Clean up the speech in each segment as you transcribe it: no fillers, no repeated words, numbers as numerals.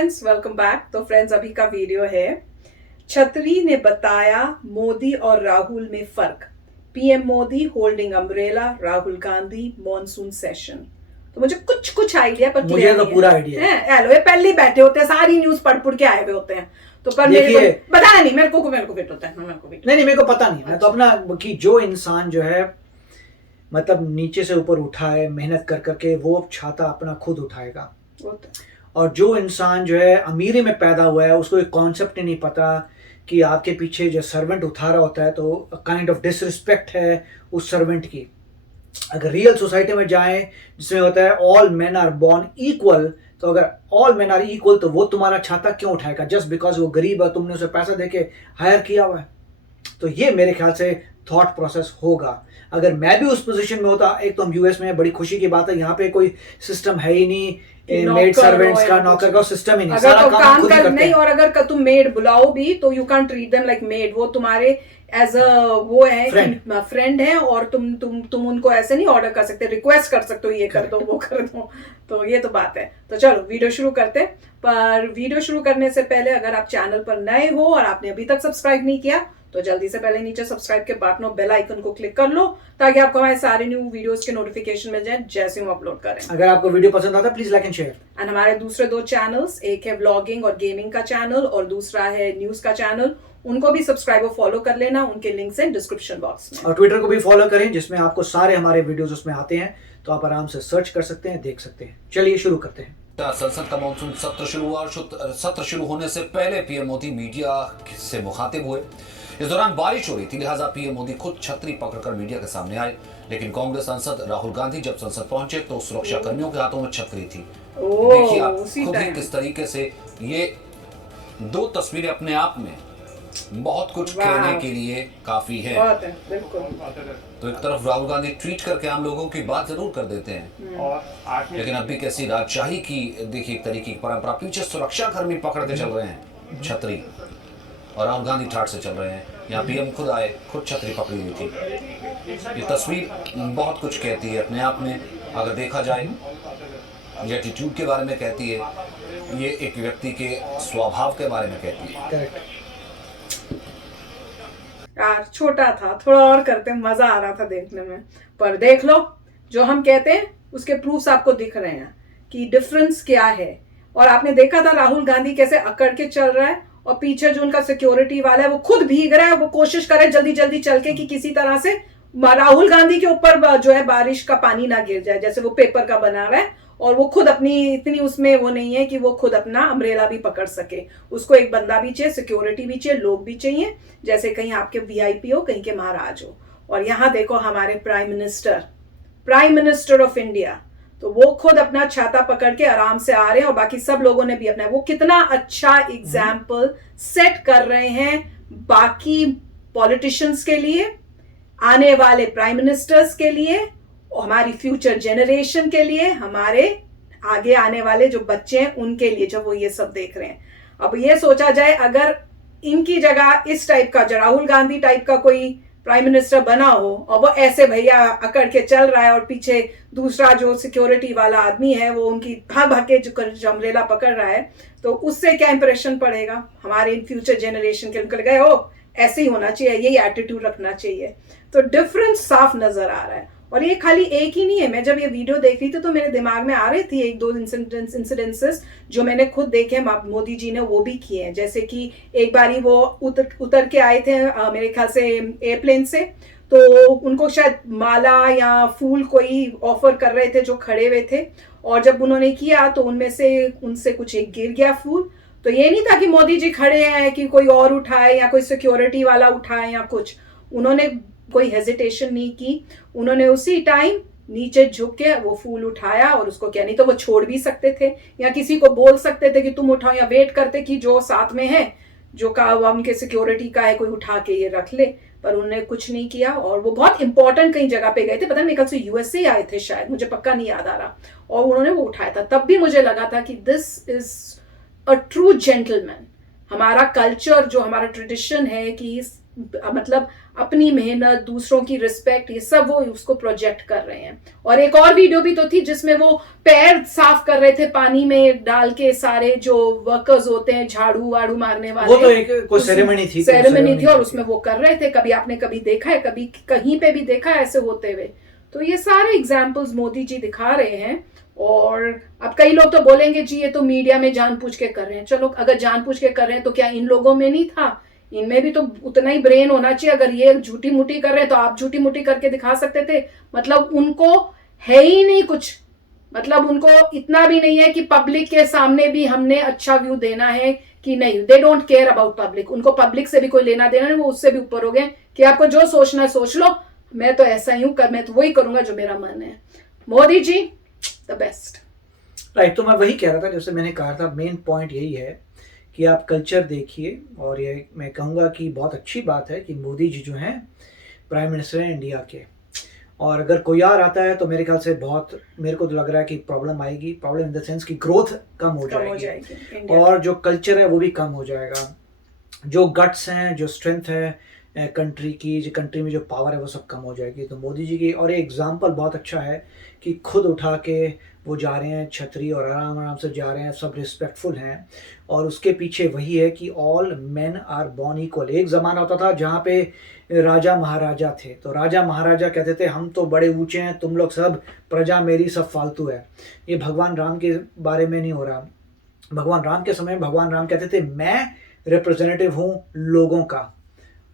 Friends, welcome back. तो friends, अभी का वीडियो है छतरी ने बताया मोदी और राहुल में फर्क। PM Modi holding umbrella, Rahul Gandhi monsoon session. तो मुझे कुछ कुछ आइडिया पर मुझे तो पूरा आइडिया है। ये पहले ही बैठे होते हैं, सारी न्यूज पढ़ के आए हुए होते हैं। तो पर मेरे को बताया नहीं, मेरे को फिट होता है। नहीं, मेरे को पता नहीं। मैं तो अपना कि जो इंसान जो है मतलब नीचे से ऊपर उठाए मेहनत कर करके वो छाता अपना खुद उठाएगा। और जो इंसान जो है अमीरी में पैदा हुआ है उसको एक कॉन्सेप्ट ही नहीं पता कि आपके पीछे जो सर्वेंट उठा रहा होता है, तो काइंड ऑफ डिसरिस्पेक्ट है उस सर्वेंट की। अगर रियल सोसाइटी में जाएं जिसमें होता है all men are born equal, तो अगर ऑल मेन आर इक्वल तो वो तुम्हारा छाता क्यों उठाएगा जस्ट बिकॉज वो गरीब है, तुमने उसे पैसा देके हायर किया हुआ है। तो ये मेरे ख्याल से थॉट प्रोसेस होगा। अगर मैं भी उस पोजीशन में होता, एक तो हम यूएस में, बड़ी खुशी की बात है, यहाँ पे कोई सिस्टम है ही नहीं, मेड सर्वेंट्स का, नॉकर का सिस्टम ही नहीं, सारा काम खुद ही करते हैं। और अगर तुम मेड बुलाओ भी तो you can treat them like made. वो तुम्हारे एज अ वो है, फ्रेंड है, और तुम उनको ऐसे नहीं ऑर्डर कर सकते, रिक्वेस्ट कर सकते हो ये कर दो वो कर दो। तो ये तो बात है। तो चलो वीडियो शुरू करते हैं। पर वीडियो शुरू करने से पहले अगर आप चैनल पर नए हो और आपने अभी तक सब्सक्राइब नहीं किया तो जल्दी से पहले नीचे सब्सक्राइब के बटन और बेल आइकन को क्लिक कर लो ताकि आपको हमारे सारे न्यू वीडियोस के नोटिफिकेशन मिल जाए जैसे हम अपलोड करें। अगर आपको वीडियो पसंद आता है please like and share. And हमारे दूसरे 2 चैनल्स, एक है व्लॉगिंग और गेमिंग का चैनल और दूसरा है न्यूज का चैनल, उनको भी सब्सक्राइब और फॉलो कर लेना। उनके लिंक्स हैं डिस्क्रिप्शन बॉक्स में। और ट्विटर को भी फॉलो करें जिसमें आपको सारे हमारे वीडियोस उसमें आते हैं, तो आप आराम से सर्च कर सकते हैं, देख सकते हैं। चलिए शुरू करते हैं। संसद का मानसून सत्र शुरू हुआ और सत्र शुरू होने से पहले पीएम मोदी मीडिया से मुखातिब हुए। इस दौरान बारिश हो रही थी, लिहाजा पीएम मोदी खुद छतरी पकड़कर मीडिया के सामने आए। लेकिन कांग्रेस सांसद राहुल गांधी जब संसद पहुंचे तो सुरक्षा कर्मियों के हाथों में छतरी थी। देखिए आप खुद ही किस तरीके से ये 2 तस्वीरें अपने आप में बहुत कुछ कहने के लिए काफी है। तो एक तरफ राहुल गांधी ट्वीट करके आम लोगों की बात जरूर कर देते हैं, लेकिन अब भी कैसी राजशाही की देखिए एक तरीके की परंपरा, पीछे सुरक्षा कर्मी पकड़ के चल रहे हैं छतरी और राहुल गांधी ठाट से चल रहे हैं। यहाँ पीएम खुद आए, खुद छतरी पकड़ी हुई थी। ये तस्वीर बहुत कुछ कहती है अपने आप में। अगर देखा जाए ये एटीट्यूड के बारे में कहती है, ये एक व्यक्ति के स्वभाव के बारे में कहती है। यार छोटा था, थोड़ा और करते मजा आ रहा था देखने में। पर देख लो, जो हम कहते हैं उसके प्रूफ्स आपको दिख रहे हैं कि डिफरेंस क्या है। और आपने देखा था राहुल गांधी कैसे अकड़ के चल रहा है और पीछे जो उनका सिक्योरिटी वाला है वो खुद भीग रहा है, वो कोशिश कर रहा है जल्दी जल्दी चल के कि किसी तरह से राहुल गांधी के ऊपर जो है बारिश का पानी ना गिर जाए, जैसे वो पेपर का बना हुआ है। और वो खुद अपनी इतनी उसमें वो नहीं है कि वो खुद अपना अम्ब्रेला भी पकड़ सके। उसको एक बंदा भी चाहिए, सिक्योरिटी भी चाहिए, लोग भी चाहिए, जैसे कहीं आपके वीआईपी हो, कहीं के महाराज हो। और यहाँ देखो हमारे प्राइम मिनिस्टर ऑफ इंडिया, तो वो खुद अपना छाता पकड़ के आराम से आ रहे हैं और बाकी सब लोगों ने भी अपना, वो कितना अच्छा एग्जाम्पल सेट कर रहे हैं बाकी पॉलिटिशियंस के लिए, आने वाले प्राइम मिनिस्टर्स के लिए, और हमारी फ्यूचर जनरेशन के लिए, हमारे आगे आने वाले जो बच्चे हैं उनके लिए, जब वो ये सब देख रहे हैं। अब ये सोचा जाए अगर इनकी जगह इस टाइप का, जो राहुल गांधी टाइप का कोई प्राइम मिनिस्टर बना हो और वो ऐसे भैया अकड़ के चल रहा है और पीछे दूसरा जो सिक्योरिटी वाला आदमी है वो उनकी भाग के जो अम्ब्रेला पकड़ रहा है, तो उससे क्या इंप्रेशन पड़ेगा हमारे फ्यूचर जनरेशन के। उनको लगे ओ ऐसे ही होना चाहिए, यही एटीट्यूड रखना चाहिए। तो डिफरेंस साफ नजर आ रहा है। और ये खाली एक ही नहीं है। मैं जब ये वीडियो देख रही थी तो मेरे दिमाग में आ रही थी 1-2 इंसिडेंसेस जो मैंने खुद देखे, मोदी जी ने वो भी किए हैं। जैसे कि एक बारी वो उतर के आए थे मेरे ख्याल से एयरप्लेन से, तो उनको शायद माला या फूल कोई ऑफर कर रहे थे जो खड़े हुए थे, और जब उन्होंने किया तो उनसे कुछ एक गिर गया फूल। तो ये नहीं था कि मोदी जी खड़े हैं कि कोई और उठाए या कोई सिक्योरिटी वाला उठाए या कुछ, उन्होंने कोई हेजिटेशन नहीं की, उन्होंने उसी टाइम नीचे झुक के वो फूल उठाया और उसको क्या, नहीं तो वो छोड़ भी सकते थे या किसी को बोल सकते थे कि तुम उठाओ, या वेट करते कि जो साथ में है, जो का उनके सिक्योरिटी का है, कोई उठा के ये रख ले। पर उन्होंने कुछ नहीं किया और वो बहुत इंपॉर्टेंट कहीं जगह पे गए थे, पता नहीं मेरे ख्याल से यूएसए आए थे शायद, मुझे पक्का नहीं याद आ रहा, और उन्होंने वो उठाया था। तब भी मुझे लगा था कि this is a true gentleman. हमारा कल्चर, जो हमारा ट्रेडिशन है कि मतलब अपनी मेहनत, दूसरों की रिस्पेक्ट, ये सब वो उसको प्रोजेक्ट कर रहे हैं। और एक और वीडियो भी तो थी जिसमें वो पैर साफ कर रहे थे पानी में डाल के, सारे जो वर्कर्स होते हैं झाड़ू वाड़ू मारने वाले, वो तो एक कोई सेरेमनी थी, सेरेमनी थी और उसमें वो कर रहे थे। कभी आपने कभी देखा है, कभी कहीं पे भी देखा है ऐसे होते हुए? तो ये सारे एग्जाम्पल्स मोदी जी दिखा रहे हैं। और अब कई लोग तो बोलेंगे जी ये तो मीडिया में जानबूझ के कर रहे हैं। चलो अगर जानबूझ के कर रहे हैं तो क्या इन लोगों में नहीं था? इनमें भी तो उतना ही ब्रेन होना चाहिए। अगर ये झूठी मुठी कर रहे हैं तो आप झूठी मुठी करके दिखा सकते थे। मतलब उनको है ही नहीं कुछ, मतलब उनको इतना भी नहीं है कि पब्लिक के सामने भी हमने अच्छा व्यू देना है कि नहीं। They don't care about public. उनको पब्लिक से भी कोई लेना देना नहीं, वो उससे भी ऊपर हो गए कि आपको जो सोचना है सोच लो, मैं तो ऐसा ही हूं, मैं तो वही करूंगा जो मेरा मन है। Modi ji the best. Right, तो मैं वही कह रहा था, जैसे मैंने कहा था, मेन पॉइंट यही है कि आप कल्चर देखिए। और ये मैं कहूँगा कि बहुत अच्छी बात है कि मोदी जी जो हैं प्राइम मिनिस्टर हैं इंडिया के। और अगर कोई और आता है तो मेरे ख्याल से बहुत, मेरे को तो लग रहा है कि प्रॉब्लम आएगी। प्रॉब्लम इन द सेंस कि ग्रोथ कम हो जाएगी और जो कल्चर है वो भी कम हो जाएगा। जो गट्स हैं, जो स्ट्रेंथ है कंट्री की, जो कंट्री में जो पावर है वो सब कम हो जाएगी। तो मोदी जी की और एक एग्जाम्पल बहुत अच्छा है कि खुद उठा के वो जा रहे हैं छतरी और आराम आराम से जा रहे हैं, सब रिस्पेक्टफुल हैं। और उसके पीछे वही है कि all men are born equal. एक ज़माना होता था जहाँ पे राजा महाराजा थे, तो राजा महाराजा कहते थे हम तो बड़े ऊंचे हैं, तुम लोग सब प्रजा मेरी सब फालतू है। ये भगवान राम के बारे में नहीं हो रहा। भगवान राम के समय में भगवान राम कहते थे मैं रिप्रेजेंटेटिव हूँ लोगों का,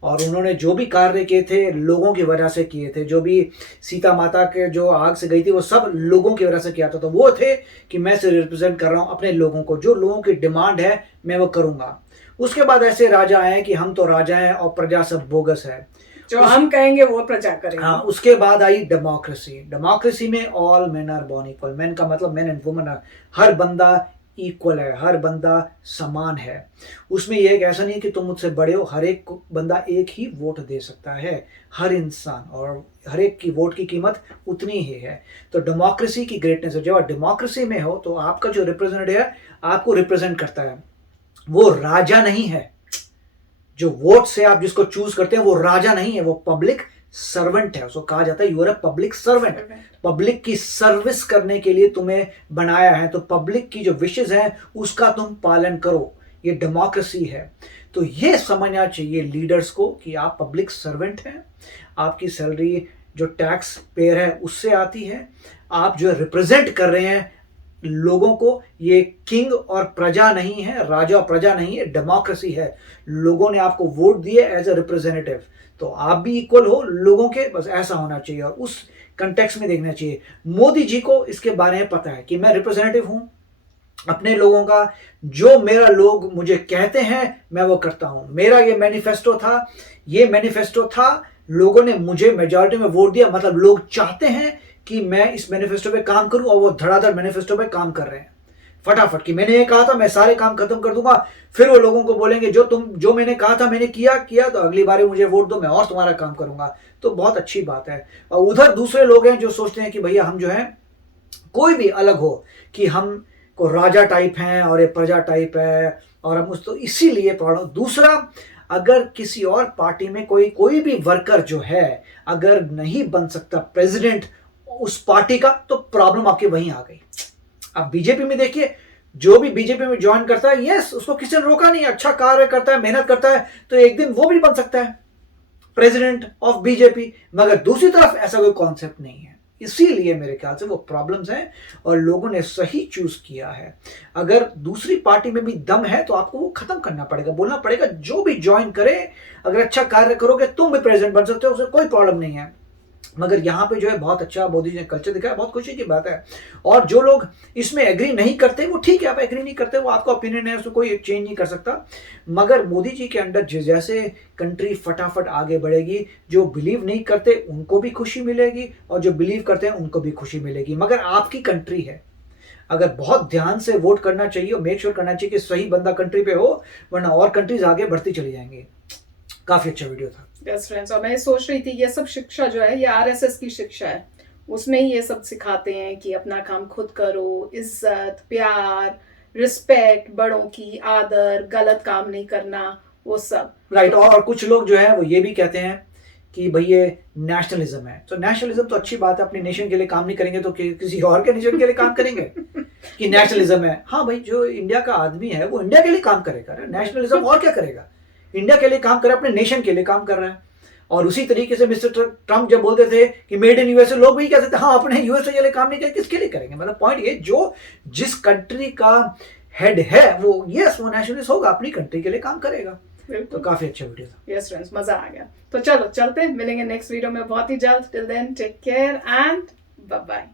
और उन्होंने जो भी कार्य किए थे लोगों की वजह से किए थे। जो भी सीता माता के जो आग से गई थी वो सब लोगों की वजह से किया था। तो वो थे कि मैं से रिप्रेजेंट कर रहा हूँ अपने लोगों को, जो लोगों की डिमांड है मैं वो करूँगा। उसके बाद ऐसे राजा आए कि हम तो राजा हैं और प्रजा सब बोगस है, जो हम कहेंगे वो प्रजा करेंगे। हाँ, उसके बाद आई डेमोक्रेसी। डेमोक्रेसी में all men are born equal. Man का मतलब मैन एंड वुमन, हर बंदा इक्वल है, हर बंदा समान है। उसमें ये एक ऐसा नहीं कि तुम मुझसे बड़े हो, हर एक बंदा एक ही वोट दे सकता है, हर इंसान, और हर एक की वोट की कीमत उतनी ही है। तो डेमोक्रेसी की ग्रेटनेस है। जब आप डेमोक्रेसी में हो तो आपका जो रिप्रेजेंटेटिव है आपको रिप्रेजेंट करता है, वो राजा नहीं है। जो वोट से आप जिसको चूज करते हैं वो राजा नहीं है, वो पब्लिक सर्वेंट है। उसको कहा जाता है you are a public servant. Public की सर्विस करने के लिए तुम्हें बनाया है, तो पब्लिक की जो विशेष है उसका तुम पालन करो। ये डेमोक्रेसी है। तो ये समझना चाहिए लीडर्स को कि आप पब्लिक सर्वेंट हैं, आपकी सैलरी जो टैक्स पेयर है उससे आती है, आप जो रिप्रेजेंट कर रहे हैं लोगों को। ये किंग और प्रजा नहीं है, राजा और प्रजा नहीं है, डेमोक्रेसी है। लोगों ने आपको वोट दिए एज अ रिप्रेजेंटेटिव, तो आप भी इक्वल हो लोगों के, बस ऐसा होना चाहिए। और उस कंटेक्स्ट में देखना चाहिए। मोदी जी को इसके बारे में पता है कि मैं रिप्रेजेंटेटिव हूं अपने लोगों का, जो मेरा लोग मुझे कहते हैं मैं वो करता हूं। मेरा ये मैनिफेस्टो था, लोगों ने मुझे मेजॉरिटी में वोट दिया, मतलब लोग चाहते हैं कि मैं इस मैनिफेस्टो पे काम करूं, और वो धड़ाधड़ मैनिफेस्टो पे काम कर रहे हैं फटाफट। कि मैंने ये कहा था मैं सारे काम खत्म कर दूंगा, फिर वो लोगों को बोलेंगे जो मैंने कहा था मैंने किया, तो अगली बार मुझे वोट दो, मैं और तुम्हारा काम करूंगा। तो बहुत अच्छी बात है। और उधर दूसरे लोग हैं जो सोचते हैं कि भैया हम जो है कोई भी अलग हो, कि हम को राजा टाइप हैं और ये प्रजा टाइप है, और हम तो इसीलिए प्रॉब्लम। दूसरा, अगर किसी और पार्टी में कोई भी वर्कर जो है अगर नहीं बन सकता प्रेसिडेंट उस पार्टी का, तो प्रॉब्लम आपके वहीं आ गई। अब बीजेपी में देखिए, जो भी बीजेपी में ज्वाइन करता है, यस उसको किसी ने रोका नहीं, अच्छा कार्य करता है, मेहनत करता है, तो एक दिन वो भी बन सकता है प्रेसिडेंट ऑफ बीजेपी। मगर दूसरी तरफ ऐसा कोई कॉन्सेप्ट नहीं है। इसीलिए मेरे ख्याल से वो प्रॉब्लम्स हैं, और लोगों ने सही चूज किया है। अगर दूसरी पार्टी में भी दम है तो आपको वो खत्म करना पड़ेगा, बोलना पड़ेगा जो भी ज्वाइन करे, अगर अच्छा कार्य करोगे तुम भी प्रेसिडेंट बन सकते हो, उसमें कोई प्रॉब्लम नहीं है। मगर यहाँ पे जो है बहुत अच्छा मोदी जी ने कल्चर दिखाया, बहुत खुशी की बात है। और जो लोग इसमें एग्री नहीं करते वो ठीक है, आप एग्री नहीं करते, वो आपका ओपिनियन है, उसको कोई चेंज नहीं कर सकता। मगर मोदी जी के अंडर जैसे कंट्री फटाफट आगे बढ़ेगी, जो बिलीव नहीं करते उनको भी खुशी मिलेगी, और जो बिलीव करते हैं उनको भी खुशी मिलेगी। मगर आपकी कंट्री है, अगर बहुत ध्यान से वोट करना चाहिए और मेक श्योर करना चाहिए कि सही बंदा कंट्री पे हो, वरना और कंट्रीज आगे बढ़ती चली जाएंगी। काफी अच्छा वीडियो था। यस फ्रेंड्स, और मैं सोच रही थी ये सब शिक्षा जो है ये आरएसएस की शिक्षा है, उसमें ही ये सब सिखाते हैं कि अपना काम खुद करो, इज्जत, प्यार, रिस्पेक्ट, बड़ों की आदर, गलत काम नहीं करना। वो सब। राइट। और कुछ लोग जो है वो ये भी कहते हैं कि भाई ये नेशनलिज्म है। तो नेशनलिज्म तो अच्छी बात है, अपने नेशन के लिए काम नहीं करेंगे तो किसी और के नेशन के लिए काम करेंगे कि नेशनलिज्म है। हाँ भाई, जो इंडिया का आदमी है वो इंडिया के लिए काम करेगा। नेशनलिज्म और क्या करेगा, इंडिया के लिए काम करे, अपने नेशन के लिए काम कर रहा है। और उसी तरीके से मिस्टर ट्रम्प जब बोलते थे कि मेड इन यूएसए, लोग भी कहते थे हाँ अपने यूएसए के लिए काम नहीं करेंगे, किसके लिए करेंगे। मतलब पॉइंट ये, जो जिस कंट्री का हेड है वो यस वो नेशनलिस्ट होगा, अपनी कंट्री के लिए काम करेगा। तो काफी अच्छा वीडियो था। यस फ्रेंड्स, मजा आ गया। तो चलो चलते हैं, मिलेंगे नेक्स्ट वीडियो में बहुत ही जल्द। Till then take care and bye bye.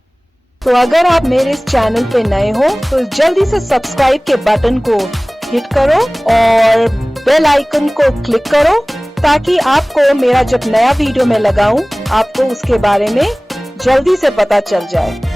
तो अगर आप मेरे इस चैनल पे नए हो तो जल्दी से सब्सक्राइब के बटन को हिट करो और बेल आइकन को क्लिक करो, ताकि आपको मेरा जब नया वीडियो मैं लगाऊं आपको उसके बारे में जल्दी से पता चल जाए।